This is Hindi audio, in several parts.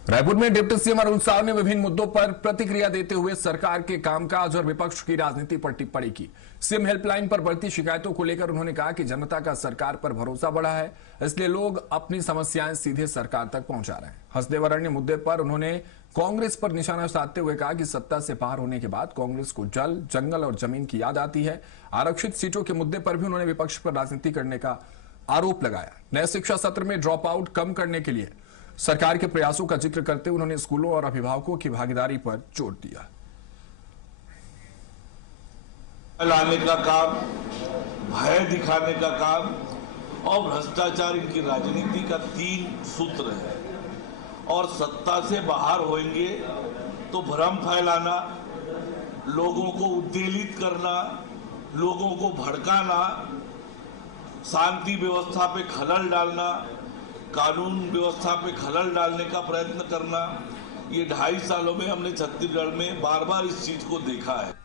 रायपुर में डिप्टी सीएम अरुण साव ने विभिन्न मुद्दों पर प्रतिक्रिया देते हुए सरकार के कामकाज और विपक्ष की राजनीति पर टिप्पणी की। सीएम हेल्पलाइन पर बढ़ती शिकायतों को लेकर उन्होंने कहा कि जनता का सरकार पर भरोसा बढ़ा है, इसलिए लोग अपनी समस्याएं सीधे सरकार तक पहुंचा रहे हैं। हसदेव अरण्य मुद्दे पर उन्होंने कांग्रेस पर निशाना साधते हुए कहा कि सत्ता से बाहर होने के बाद कांग्रेस को जल, जंगल और जमीन की याद आती है। आरक्षित सीटों के मुद्दे पर भी उन्होंने विपक्ष पर राजनीति करने का आरोप लगाया। नए शिक्षा सत्र में ड्रॉप आउट कम करने के लिए सरकार के प्रयासों का जिक्र करते हुए उन्होंने स्कूलों और अभिभावकों की भागीदारी पर जोर दिया। लाने का काम, भय दिखाने का काम और भ्रष्टाचार इनकी राजनीति का 3 सूत्र है। और सत्ता से बाहर होंगे तो भ्रम फैलाना, लोगों को उत्तेजित करना, लोगों को भड़काना, शांति व्यवस्था पे खलल डालना, कानून व्यवस्था पे खलल डालने का प्रयत्न करना, ये 2.5 सालों में हमने छत्तीसगढ़ में बार बार इस चीज को देखा है।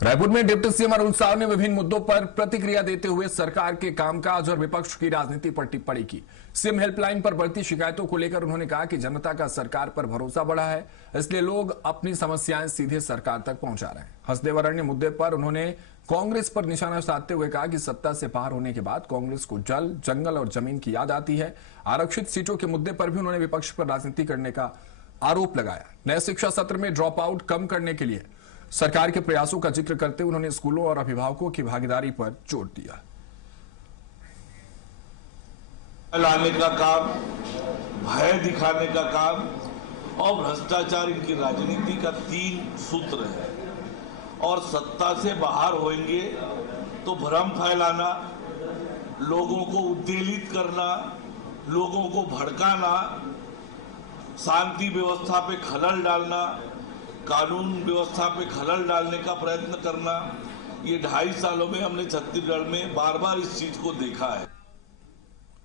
रायपुर में डिप्टी सीएम अरुण साव ने विभिन्न मुद्दों पर प्रतिक्रिया देते हुए सरकार के कामकाज और विपक्ष की राजनीति पर टिप्पणी की। सीएम हेल्पलाइन पर बढ़ती शिकायतों को लेकर उन्होंने कहा कि जनता का सरकार पर भरोसा बढ़ा है, इसलिए लोग अपनी समस्याएं सीधे सरकार तक पहुंचा रहे हैं। हसदेव अरण्य मुद्दे पर उन्होंने कांग्रेस पर निशाना साधते हुए कहा कि सत्ता से बाहर होने के बाद कांग्रेस को जल, जंगल और जमीन की याद आती है। आरक्षित सीटों के मुद्दे पर भी उन्होंने विपक्ष पर राजनीति करने का आरोप लगाया। नए शिक्षा सत्र में ड्रॉप आउट कम करने के लिए सरकार के प्रयासों का जिक्र करते हुए उन्होंने स्कूलों और अभिभावकों की भागीदारी पर जोर दिया। लाने का काम, भय दिखाने का काम और भ्रष्टाचार इनकी राजनीति का 3 सूत्र है। और सत्ता से बाहर होंगे तो भ्रम फैलाना, लोगों को उत्तेजित करना, लोगों को भड़काना, शांति व्यवस्था पे खलल डालना, कानून व्यवस्था पे खलल डालने का प्रयत्न करना, ये 2.5 सालों में हमने छत्तीसगढ़ में बार बार इस चीज को देखा है।